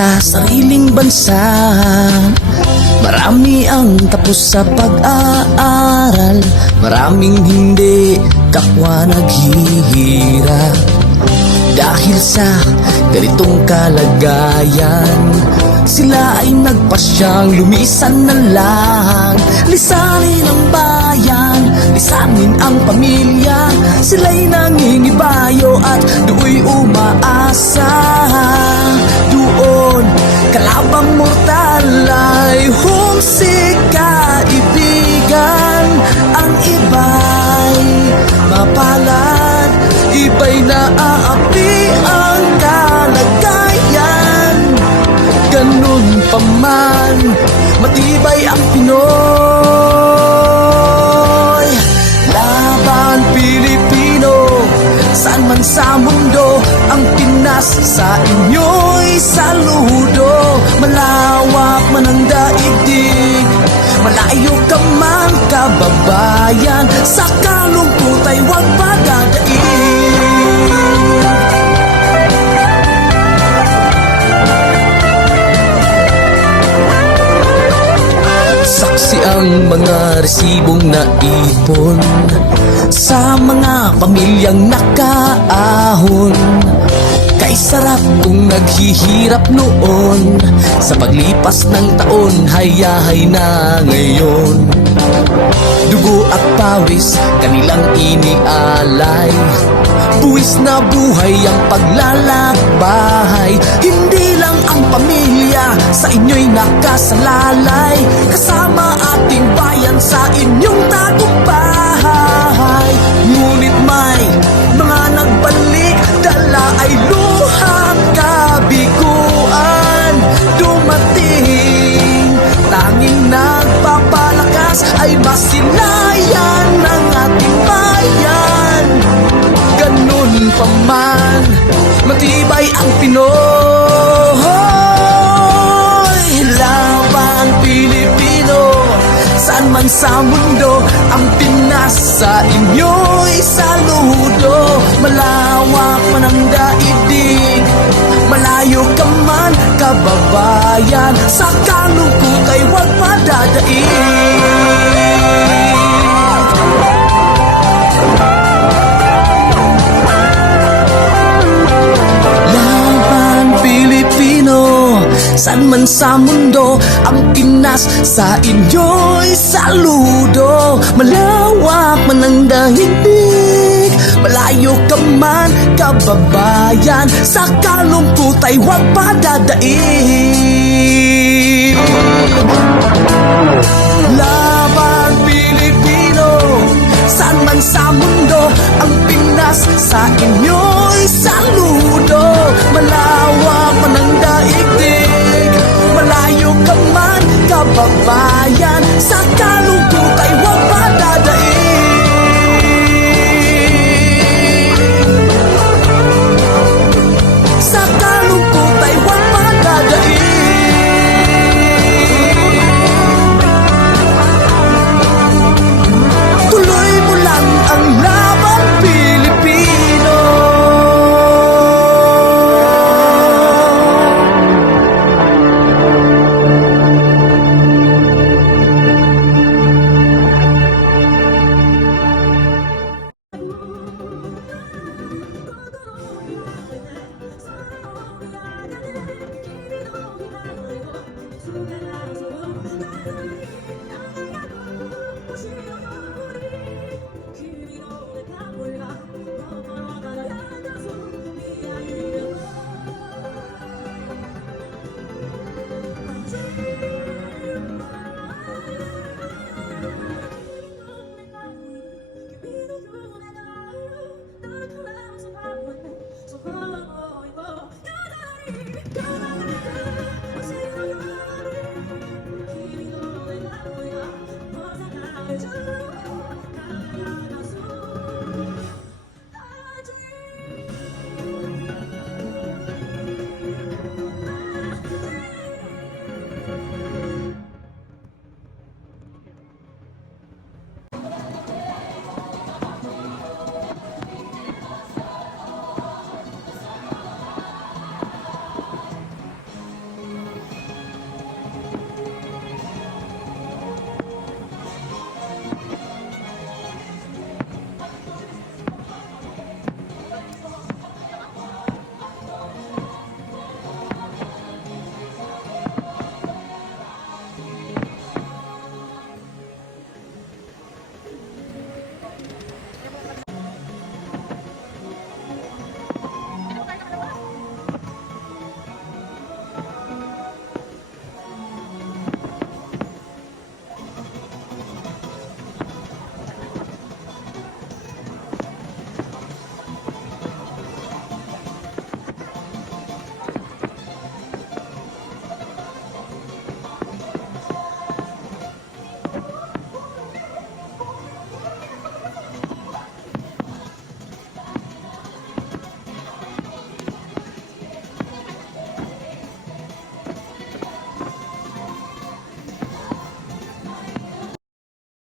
sa sariling bansa. Marami ang tapos sa pag-aaral, maraming hindi kapwa naghihirap. Dahil sa ganitong kalagayan, sila ay nagpasyang lumisan na lang. Lisanin ang bayan, lisanin ang pamilya. Sila'y nangingibayo at do'y umaasa. Doon kalabang mortal ay humsik kaibigan. Ang iba'y mapalad, iba'y naaapi ang kalagayan. Ganun pa man, matibay ang Pinoy. Laban Pilipino, saan man sa mundo, ang Pinas sa inyo'y saludo. Malawak man ang daigdig, malayo ka man kababayan, sa kalungkot ay huwag padadaig. Saksi ang mga resibong naipon sa mga pamilyang nakaahon. Kay sarap kung naghihirap noon, sa paglipas ng taon, hayahay na ngayon. Dugo at pawis kanilang inialay, buwis na buhay ang paglalakbay. Hindi lang ang pamilya sa inyo'y nakasalalay, kasama ating bayan sa inyong tagumpay. Ngunit may mga nagbalik, dala ay luhang kabiguan. Dumating, tanging nagpapalakas ay masilayan ng ating bayan. Ganun pa man, matibay ang Pinoy. Laban Pilipino, saan man sa mundo, ang Pinas sa inyo'y saludo. Malawak man ang daigdig, malayo ka man kababayan, sa kalungkot ay huwag padadaig. Saan man sa mundo, ang Pinas sa inyo'y saludo. Malawak man ang daigdig, malayo ka man kababayan, sa kalungkot ay huwag padadaig. Laban Pilipino, saan man sa mundo, ang Pinas sa inyo'y saludo. Malawak man ang daigdig, malayo ka man kababayan, sa kalungkot ay huwag padadaig. Sa kalungkot ay huwag padadaig. Tuloy mo lang ang laban Pilipino.